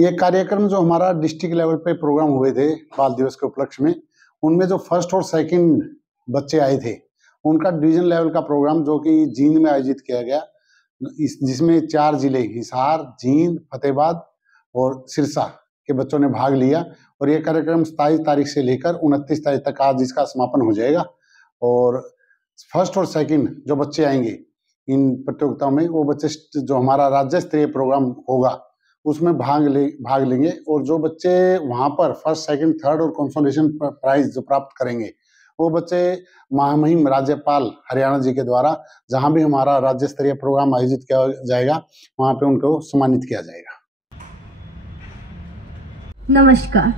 ये कार्यक्रम जो हमारा डिस्ट्रिक्ट लेवल पे प्रोग्राम हुए थे बाल दिवस के उपलक्ष्य में, उनमें जो फर्स्ट और सेकंड बच्चे आए थे उनका डिवीजन लेवल का प्रोग्राम जो कि जींद में आयोजित किया गया, जिसमें 4 जिले हिसार, जींद, फतेहाबाद और सिरसा के बच्चों ने भाग लिया। और ये कार्यक्रम 27 तारीख से लेकर 29 तारीख तक आज इसका समापन हो जाएगा। और फर्स्ट और सेकंड जो बच्चे आएंगे इन प्रतियोगिताओं में, वो बच्चे जो हमारा राज्य स्तरीय प्रोग्राम होगा उसमें भाग लेंगे। और जो बच्चे वहां पर फर्स्ट, सेकंड, थर्ड और कंसोलेशन प्राइज जो प्राप्त करेंगे, वो बच्चे महामहिम राज्यपाल हरियाणा जी के द्वारा जहां भी हमारा राज्य स्तरीय प्रोग्राम आयोजित किया जाएगा वहां पे उनको सम्मानित किया जाएगा। नमस्कार,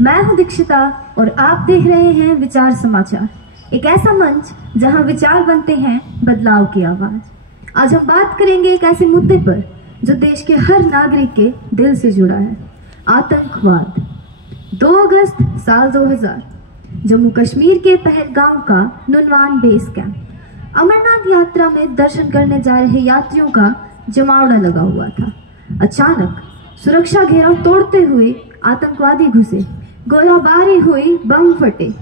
मैं हूं दीक्षिता और आप देख रहे हैं विचार समाचार, एक ऐसा मंच जहां विचार बनते हैं बदलाव की आवाज। आज हम बात करेंगे एक ऐसे मुद्दे पर जो देश के हर नागरिक के दिल से जुड़ा है, आतंकवाद। 2 अगस्त साल 2000 जम्मू कश्मीर के पहलगाम का नुनवान बेस कैंप, अमरनाथ यात्रा में दर्शन करने जा रहे यात्रियों का जमावड़ा लगा हुआ था। अचानक सुरक्षा घेराव तोड़ते हुए आतंकवादी घुसे, गोलाबारी हुई, बम फटे,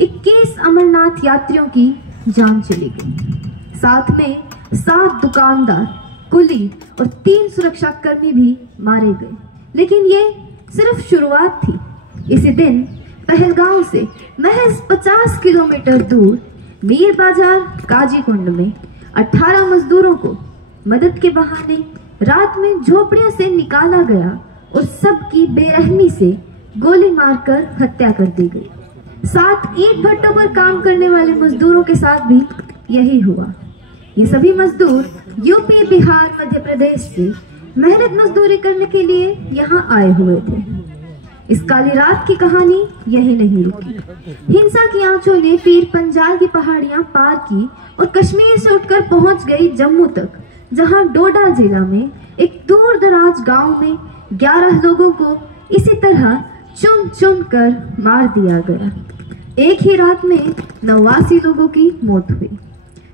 21 अमरनाथ यात्रियों की जान चली गई। साथ में 7 दुकानदार, कुली और 3 सुरक्षाकर्मी भी मारे गए। लेकिन ये सिर्फ शुरुआत थी। इसी दिन पहलगाम से महज 50 किलोमीटर दूर मीर बाजार काजीकुंड में 18 मजदूरों को मदद के बहाने रात में झोपड़ियों से निकाला गया और सबकी बेरहमी से गोली मारकर हत्या कर दी गई। 7 ईंट भट्टों पर काम करने वाले मजदूरों के साथ भी यही हुआ। ये सभी मजदूर यूपी, बिहार, मध्य प्रदेश से मेहनत मजदूरी करने के लिए यहाँ आए हुए थे। इस काली रात की कहानी यही नहीं रुकी। हिंसा की आंचों ने पीर पंजाल की पहाड़ियां पार की और कश्मीर से उठकर पहुंच गई जम्मू तक, जहां डोडा जिला में एक दूर दराज गांव में 11 लोगों को इसी तरह चुन चुन कर मार दिया गया। एक ही रात में 89 लोगों की मौत हुई।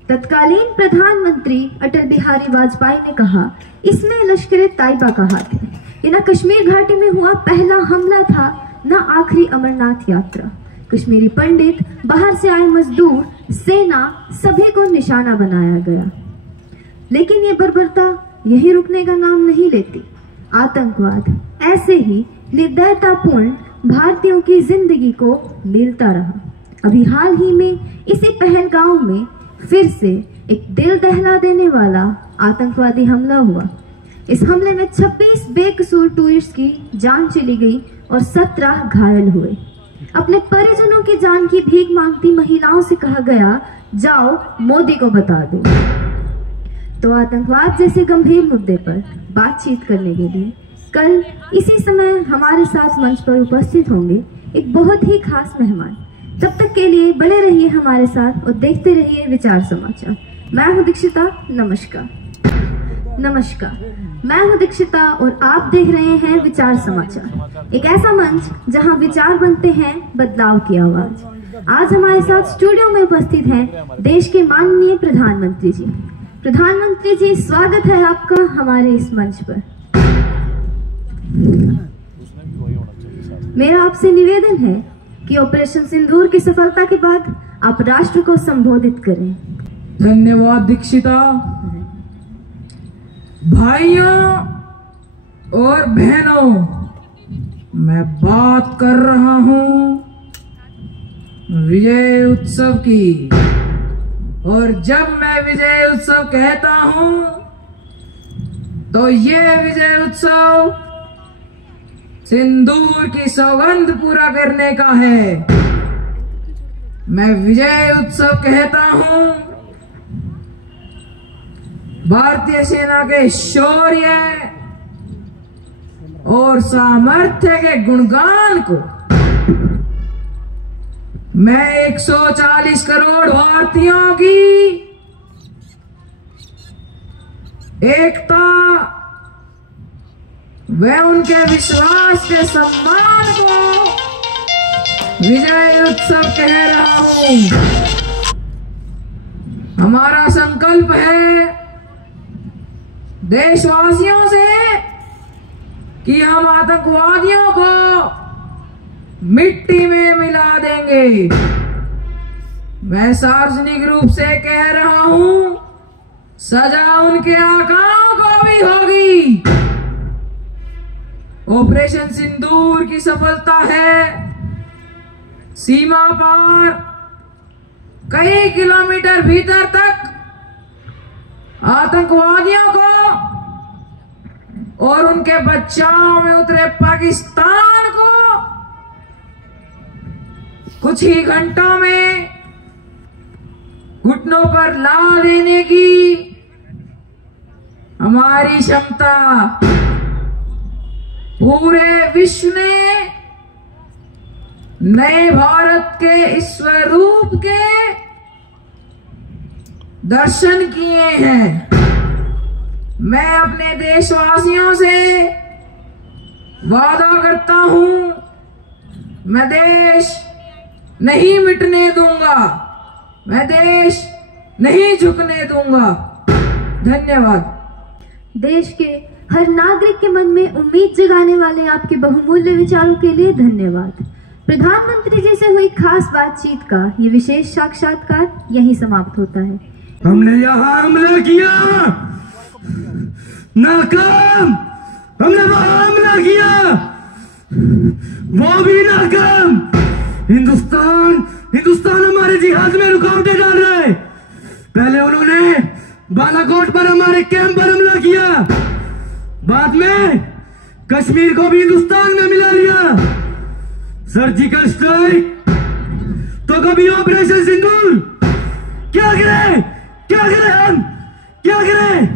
तत्कालीन प्रधानमंत्री अटल बिहारी वाजपेयी ने कहा, इसमें लश्कर तैयबा का हाथ है। ये न कश्मीर घाटी में हुआ पहला हमला था, न आखिरी अमरनाथ यात्रा। कश्मीरी पंडित, बाहर से आए मजदूर, सेना, सभी को निशाना बनाया गया। लेकिन ये बर्बरता यही रुकने का नाम नहीं लेती। आतंकवाद ऐसे ही निर्दयतापूर्ण भारतीयों की जिंदगी को लीलता रहा। अभी हाल ही में इसी पहलगाम में फिर से एक दिल दहला देने वाला आतंकवादी हमला हुआ। इस हमले में 26 बेकसूर टूरिस्ट की जान चली गई और 17 घायल हुए। अपने परिजनों की जान की भीख मांगती महिलाओं से कहा गया, जाओ मोदी को बता दो। तो आतंकवाद जैसे गंभीर मुद्दे पर बातचीत करने के लिए कल इसी समय हमारे साथ मंच पर उपस्थित होंगे एक बहुत ही खास मेहमान। तब तक के लिए बने रहिए हमारे साथ और देखते रहिए विचार समाचार। मैं हूं दीक्षिता। नमस्कार। मैं हूं दीक्षिता और आप देख रहे हैं विचार समाचार, एक ऐसा मंच जहां विचार बनते हैं बदलाव की आवाज। आज हमारे साथ स्टूडियो में उपस्थित हैं देश के माननीय प्रधानमंत्री जी। प्रधानमंत्री जी, स्वागत है आपका हमारे इस मंच पर। मेरा आपसे निवेदन है कि ऑपरेशन सिंदूर की सफलता के बाद आप राष्ट्र को संबोधित करें। धन्यवाद दीक्षिता। भाइयों और बहनों, मैं बात कर रहा हूं विजय उत्सव की। और जब मैं विजय उत्सव कहता हूं तो ये विजय उत्सव सिंदूर की सौगंध पूरा करने का है। मैं विजय उत्सव कहता हूं भारतीय सेना के शौर्य और सामर्थ्य के गुणगान को। मैं 140 करोड़ भारतीयों की एकता व उनके विश्वास के सम्मान को विजय उत्सव कह रहा हूं। हमारा संकल्प है देशवासियों से कि हम आतंकवादियों को मिट्टी में मिला देंगे। मैं सार्वजनिक रूप से कह रहा हूं, सजा उनके आकाओं को भी होगी। ऑपरेशन सिंदूर की सफलता है सीमा पार कई किलोमीटर भीतर तक आतंकवादियों को और उनके बच्चाओं में उतरे पाकिस्तान को कुछ ही घंटों में घुटनों पर ला देने की हमारी क्षमता पूरे विश्व ने नए भारत के इस स्वरूप के दर्शन किए हैं। मैं अपने देशवासियों से वादा करता हूं, मैं देश नहीं मिटने दूंगा, मैं देश नहीं झुकने दूंगा। धन्यवाद। देश के हर नागरिक के मन में उम्मीद जगाने वाले आपके बहुमूल्य विचारों के लिए धन्यवाद। प्रधानमंत्री जी से हुई खास बातचीत का ये विशेष साक्षात्कार यहीं समाप्त होता है। हमने यहाँ हमला किया, नाकाम। हमने वहां हमला किया, वो भी नाकाम। हिंदुस्तान हमारे जिहाद में रुकावटें डाल रहा है। पहले उन्होंने बालाकोट पर हमारे कैंप पर हमला किया, बाद में कश्मीर को भी हिंदुस्तान में मिला लिया। सर्जिकल स्ट्राइक तो कभी ऑपरेशन सिंदूर। क्या करें हम, क्या करें?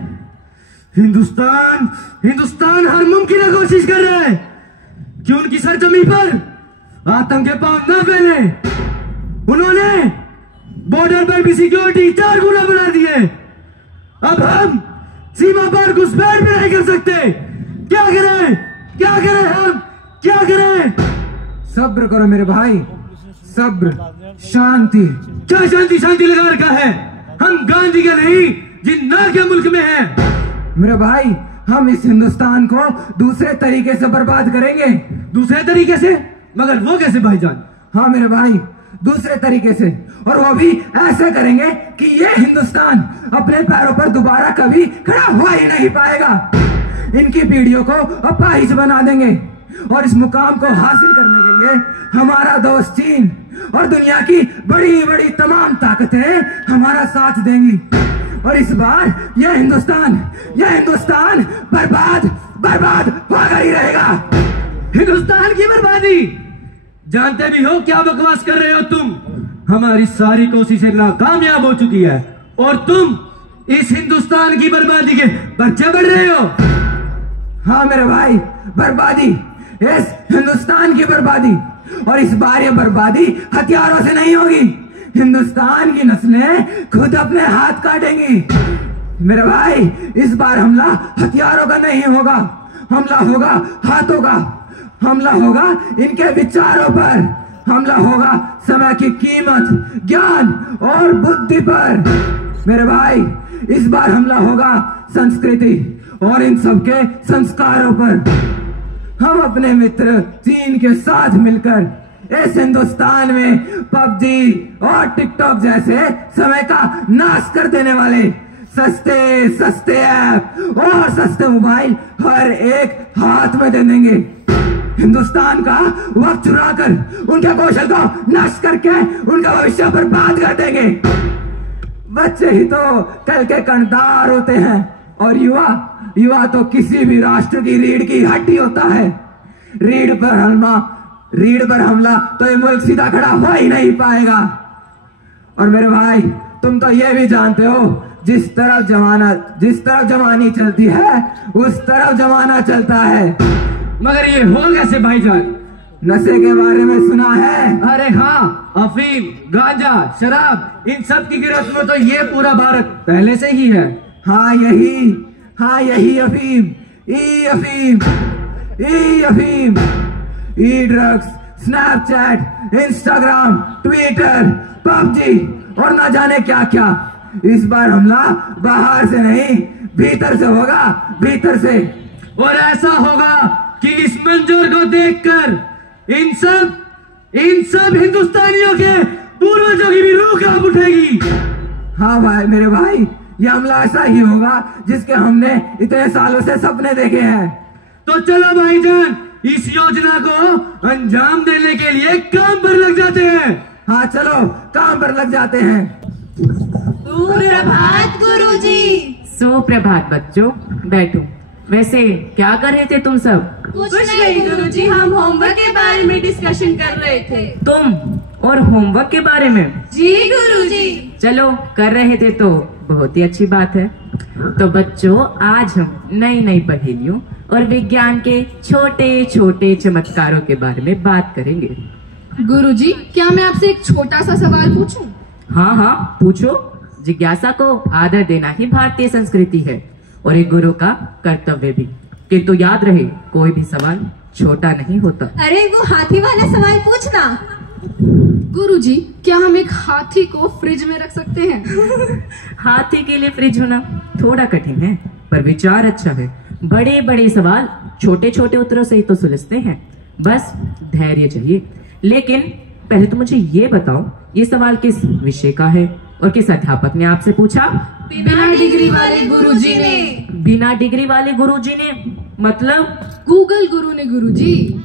हिंदुस्तान हर मुमकिन कोशिश कर रहा है कि उनकी सरजमी पर आतंक के पांव न फैले। उन्होंने बॉर्डर पर भी सिक्योरिटी 4 गुना बढ़ा दिए। अब हम सीमा पार घुसपैठ भी नहीं कर सकते। क्या करें हम, क्या करें? सब्र करो मेरे भाई, सब्र, शांति। क्या शांति लगा रखा है? हम गांधी के नहीं, जिन्ना के मुल्क में हैं। मेरे भाई, हम इस हिंदुस्तान को दूसरे तरीके से बर्बाद करेंगे। दूसरे तरीके से? मगर वो कैसे भाईजान? हाँ मेरे भाई, दूसरे तरीके से, और वो भी ऐसे करेंगे कि ये हिंदुस्तान अपने पैरों पर दोबारा कभी खड़ा हो ही नहीं पाएगा। इनकी पीढ़ियों को अपाहिज बना देंगे और इस मुकाम को हासिल करने के लिए हमारा दोस्त चीन और दुनिया की बड़ी बड़ी तमाम ताकतें हमारा साथ देंगी। और इस बार यह हिंदुस्तान बर्बाद होकर ही रहेगा। हिंदुस्तान की बर्बादी? जानते भी हो क्या बकवास कर रहे हो तुम? हमारी सारी कोशिशें नाकामयाब हो चुकी है और तुम इस हिंदुस्तान की बर्बादी के बच्चे बढ़ रहे हो। हाँ मेरे भाई, बर्बादी, इस हिंदुस्तान की बर्बादी। और इस बार ये बर्बादी हथियारों से नहीं होगी, हिंदुस्तान की नस्लें खुद अपने हाथ काटेंगी। मेरे भाई, इस बार हमला हथियारों का नहीं होगा, हमला होगा हाथों का, हमला होगा इनके विचारों पर, हमला होगा समय की कीमत, ज्ञान और बुद्धि पर। मेरे भाई, इस बार हमला होगा संस्कृति और इन सबके संस्कारों पर। हम अपने मित्र चीन के साथ मिलकर इस हिंदुस्तान में पबजी और टिकटॉक जैसे समय का नाश कर देने वाले सस्ते ऐप और सस्ते मोबाइल हर एक हाथ में दे देंगे। हिंदुस्तान का वक्त चुराकर उनके कौशल को नष्ट करके उनका भविष्य बर्बाद कर देंगे। बच्चे ही तो कल के कर्णधार होते हैं और युवा तो किसी भी राष्ट्र की रीढ़ की हड्डी होता है। रीढ़ पर हमला तो ये मुल्क सीधा खड़ा हो ही नहीं पाएगा। और मेरे भाई, तुम तो ये भी जानते हो, जिस तरफ जवानी चलती है उस तरफ जमाना चलता है। मगर ये हो कैसे भाईजान? नशे के बारे में सुना है? अरे हाँ, अफीम, गांजा, शराब, इन सब की गिरफ्त में तो ये पूरा भारत पहले से ही है। हाँ यही अफीम, ई drugs, Snapchat, Instagram, Twitter, PUBG और न जाने क्या क्या। इस बार हमला बाहर से नहीं, भीतर से होगा, भीतर से। और ऐसा होगा कि इस मंजर को देखकर इन सब हिंदुस्तानियों के पूर्वजों की भी रूह कांप उठेगी। हाँ भाई, मेरे भाई, ये हमला ऐसा ही होगा जिसके हमने इतने सालों से सपने देखे हैं। तो चलो भाईजान, इस योजना को अंजाम देने के लिए काम पर लग जाते हैं। हाँ चलो, काम पर लग जाते हैं। सुप्रभात गुरुजी। सुप्रभात बच्चों, बैठो। वैसे क्या कर रहे थे तुम सब? कुछ नहीं गुरुजी, हम होमवर्क के बारे में डिस्कशन कर रहे थे। तुम और होमवर्क के बारे में? जी गुरुजी। चलो, कर रहे थे तो बहुत ही अच्छी बात है। तो बच्चों, आज हम नई नई पहेलियों और विज्ञान के छोटे छोटे चमत्कारों के बारे में बात करेंगे। गुरुजी, क्या मैं आपसे एक छोटा सा सवाल पूछूं? हाँ हाँ, पूछो। जिज्ञासा को आदर देना ही भारतीय संस्कृति है और एक गुरु का कर्तव्य भी। किंतु याद रहे, कोई भी सवाल छोटा नहीं होता। अरे वो हाथी वाला सवाल पूछना। गुरुजी, क्या हम एक हाथी को फ्रिज में रख सकते हैं? हाथी के लिए फ्रिज होना थोड़ा कठिन है, पर विचार अच्छा है। बड़े बड़े सवाल छोटे छोटे उत्तरों से ही तो सुलझते हैं। बस धैर्य चाहिए। लेकिन पहले तो मुझे ये बताओ, ये सवाल किस विषय का है और किस अध्यापक ने आपसे पूछा? बिना डिग्री वाले गुरुजी ने। बिना डिग्री वाले गुरुजी ने मतलब? गूगल गुरु ने गुरुजी।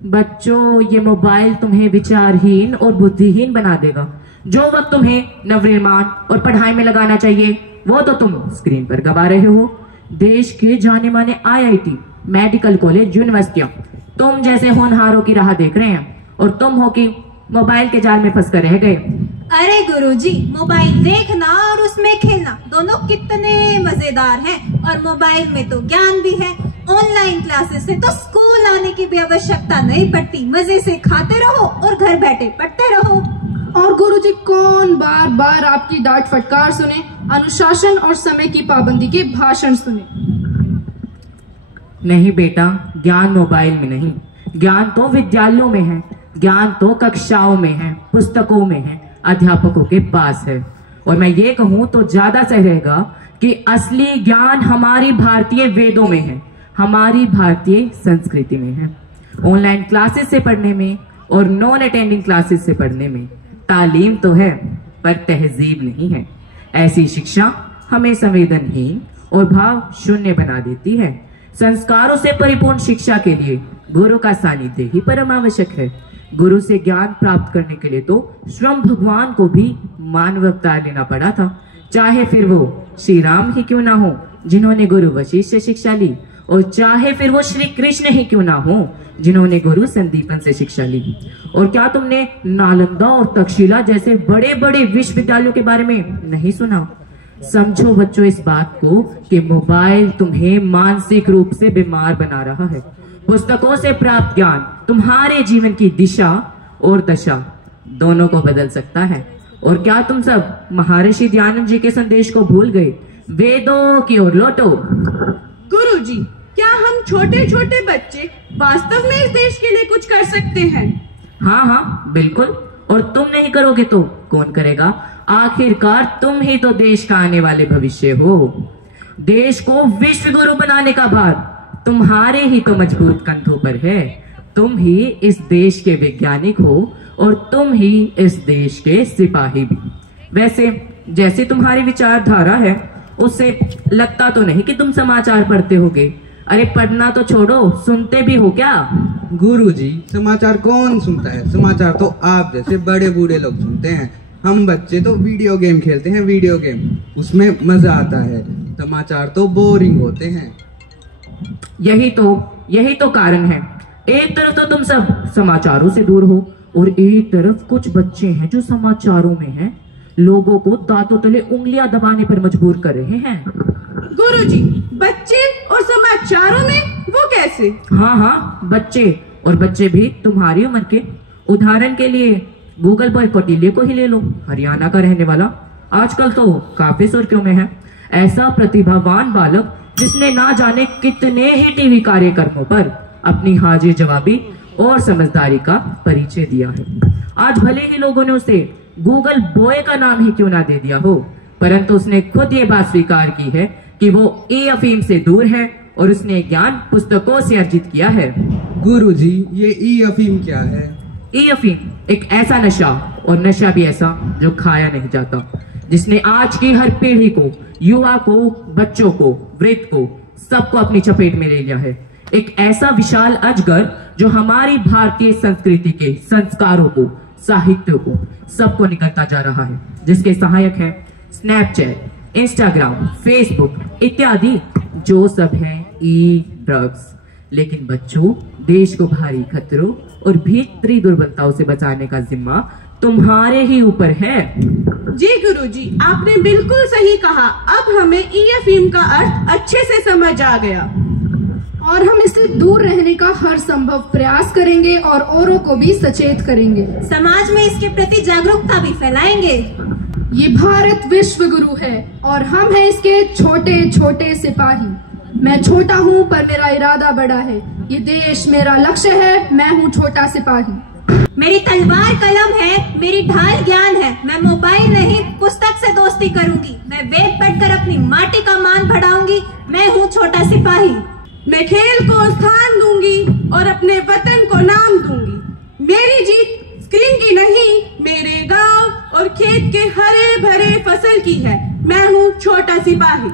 बच्चों, ये मोबाइल तुम्हें विचारहीन और बुद्धिहीन बना देगा। जो वक्त तुम्हें नवनिर्माण और पढ़ाई में लगाना चाहिए, वो तो तुम स्क्रीन पर गवा रहे हो। देश के जाने माने IIT, मेडिकल कॉलेज, यूनिवर्सिटियां तुम जैसे होनहारों की राह देख रहे हैं और तुम हो कि मोबाइल के जाल में फंसकर रह गए। अरे गुरुजी, मोबाइल देखना और उसमें खेलना दोनों कितने मजेदार हैं। और मोबाइल में तो ज्ञान भी है। ऑनलाइन क्लासेस से तो स्कूल आने की भी आवश्यकता नहीं पड़ती। मजे से खाते रहो और घर बैठे पढ़ते रहो। और गुरुजी, कौन बार बार आपकी डांट फटकार सुने, अनुशासन और समय की पाबंदी के भाषण सुने? नहीं बेटा, ज्ञान मोबाइल में नहीं, ज्ञान तो विद्यालयों में है। ज्ञान तो कक्षाओं में है, पुस्तकों में है, अध्यापकों के पास है। और मैं ये कहूं तो ज्यादा सही रहेगा कि असली ज्ञान हमारी भारतीय वेदों में है, हमारी भारतीय संस्कृति में है। ऑनलाइन क्लासेस से पढ़ने में और नॉन अटेंडिंग क्लासेस से पढ़ने में तालीम तो है, पर तहजीब नहीं है। ऐसी शिक्षा हमें संवेदनहीन और भाव शून्य बना देती है। संस्कारों से परिपूर्ण शिक्षा के लिए गुरु का सानिध्य ही परम आवश्यक है। गुरु से ज्ञान प्राप्त करने के लिए तो स्वयं भगवान को भी मानव अवतार लेना पड़ा था। चाहे फिर वो श्री राम ही क्यों ना हो, जिन्होंने गुरु वशिष्ठ से शिक्षा ली, और चाहे फिर वो श्री कृष्ण ही क्यों ना हो, जिन्होंने गुरु संदीपन से शिक्षा ली। और क्या तुमने नालंदा और तक्षशिला जैसे बड़े बड़े विश्वविद्यालयों के बारे में नहीं सुना? समझो बच्चों इस बात को कि मोबाइल तुम्हें मानसिक रूप से बीमार बना रहा है। पुस्तकों से प्राप्त ज्ञान तुम्हारे जीवन की दिशा और दशा दोनों को बदल सकता है। और क्या तुम सब महर्षि दयानंद जी के संदेश को भूल गए? वेदों की ओर लौटो। गुरुजी, क्या हम छोटे छोटे बच्चे वास्तव में इस देश के लिए कुछ कर सकते हैं? हाँ हाँ बिल्कुल, और तुम नहीं करोगे तो कौन करेगा? आखिरकार तुम ही तो देश का आने वाले भविष्य हो। देश को विश्व गुरु बनाने का भार तुम्हारे ही तो मजबूत कंधों पर है। तुम ही इस देश के वैज्ञानिक हो और तुम ही इस देश के सिपाही भी। वैसे जैसे तुम्हारी विचारधारा है, उससे लगता तो नहीं कि तुम समाचार पढ़ते होगे। अरे पढ़ना तो छोड़ो, सुनते भी हो क्या? गुरुजी, समाचार कौन सुनता है? समाचार तो आप जैसे बड़े बूढ़े लोग सुनते हैं। हम बच्चे तो वीडियो गेम खेलते हैं, वीडियो गेम, उसमें मजा आता है। समाचार तो बोरिंग होते हैं। यही तो कारण है। एक तरफ तो तुम सब समाचारों से दूर हो और एक तरफ कुछ बच्चे हैं जो समाचारों में हैं, लोगों को दांतों तले उंगलियां दबाने पर मजबूर कर रहे हैं। गुरुजी, बच्चे और समाचारों में वो कैसे? हाँ, बच्चे, और बच्चे भी तुम्हारी उम्र के। उदाहरण के लिए गूगल पर कौटिल्य को ही ले लो, हरियाणा का रहने वाला, आजकल तो काफी सुर्खियों में है। ऐसा प्रतिभावान बालक जिसने ना जाने कितने ही टीवी कार्यक्रमों पर अपनी हाजिर जवाबी और समझदारी का परिचय दिया है। आज भले ही लोगों ने उसे गूगल बॉय का नाम ही क्यों ना दे दिया हो, परंतु उसने खुद ये बात स्वीकार की है कि वो अफीम से दूर है और उसने ज्ञान पुस्तकों से अर्जित किया है। गुरुजी, ये ई अफीम क्या है? ई अफीम एक ऐसा नशा, और नशा भी ऐसा जो खाया नहीं जाता, जिसने आज की हर पीढ़ी को, युवा को, बच्चों को, वृद्ध को, सबको अपनी चपेट में ले लिया है। एक ऐसा विशाल अजगर जो हमारी भारतीय संस्कृति के संस्कारों को, साहित्य को, सबको निकलता जा रहा है, जिसके सहायक है स्नैपचैट, इंस्टाग्राम, फेसबुक इत्यादि, जो सब है ई ड्रग्स। लेकिन बच्चों, देश को भारी खतरों और भीतरी दुर्बलताओं से बचाने का जिम्मा तुम्हारे ही ऊपर है। जी गुरुजी, आपने बिल्कुल सही कहा। अब हमें ई अफीम का अर्थ अच्छे से समझ आ गया और हम इससे दूर रहने का हर संभव प्रयास करेंगे और औरों को भी सचेत करेंगे। समाज में इसके प्रति जागरूकता भी फैलाएंगे। ये भारत विश्व गुरु है और हम हैं इसके छोटे छोटे सिपाही। मैं छोटा हूँ पर मेरा इरादा बड़ा है। ये देश मेरा लक्ष्य है, मैं हूँ छोटा सिपाही। मेरी तलवार कलम है, मेरी ढाल ज्ञान है। मैं मोबाइल नहीं, पुस्तक से दोस्ती करूंगी। मैं वेद पढ़कर अपनी माटी का मान बढ़ाऊंगी। मैं हूँ छोटा सिपाही। मैं खेल को स्थान दूंगी और अपने वतन को नाम दूंगी। मेरी जीत स्क्रीन की नहीं, मेरे गांव और खेत के हरे भरे फसल की है। मैं हूँ छोटा सिपाही।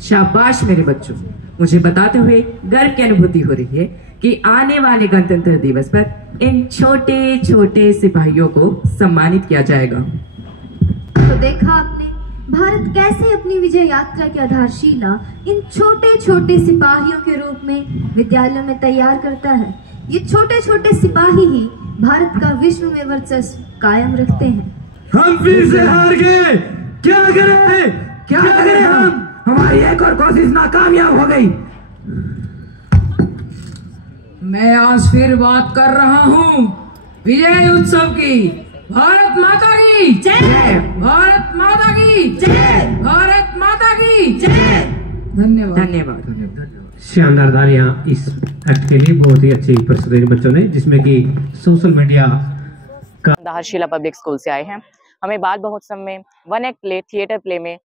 शाबाश मेरे बच्चों, मुझे बताते हुए गर्व की अनुभूति हो रही है कि आने वाले गणतंत्र दिवस पर इन छोटे छोटे सिपाहियों को सम्मानित किया जाएगा। तो देखा आपने भारत कैसे अपनी विजय यात्रा की आधारशिला इन छोटे छोटे सिपाहियों के रूप में विद्यालयों में तैयार करता है। ये छोटे छोटे सिपाही ही भारत का विश्व में वर्चस्व कायम रखते हैं। हम फिर से हार गए। क्या करें? क्या करें हम? हमारी एक और कोशिश नाकामयाब हो गई। मैं आज फिर बात कर रहा हूँ विजय उत्सव की। भारत माता की जय। भारत माता की जय। भारत माता की जय। धन्यवाद। धन्यवाद। शानदार तालियां इस एक्ट के लिए। बहुत ही अच्छी प्रस्तुति बच्चों ने, जिसमें कि सोशल मीडिया का दाहरशिला पब्लिक स्कूल से आए हैं। हमें बाल महोत्सव में one act play, theatre play में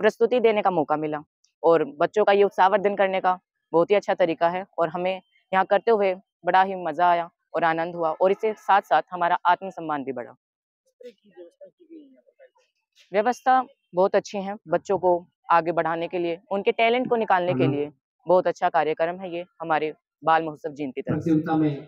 प्रस्तुति देने का मौका मिला और बच्चों का ये उत्साहवर्धन करने का बहुत ही अच्छा तरीका है और हमें यहाँ करते हुए बड़ा ही मजा आया और आनंद हुआ और इसके साथ साथ हमारा आत्मसम्मान भी बढ़ा। व्यवस्था बहुत अच्छी है, बच्चों को आगे बढ़ाने के लिए, उनके टैलेंट को निकालने के लिए बहुत अच्छा कार्यक्रम है ये हमारे बाल महोत्सव जीन की तरफ से।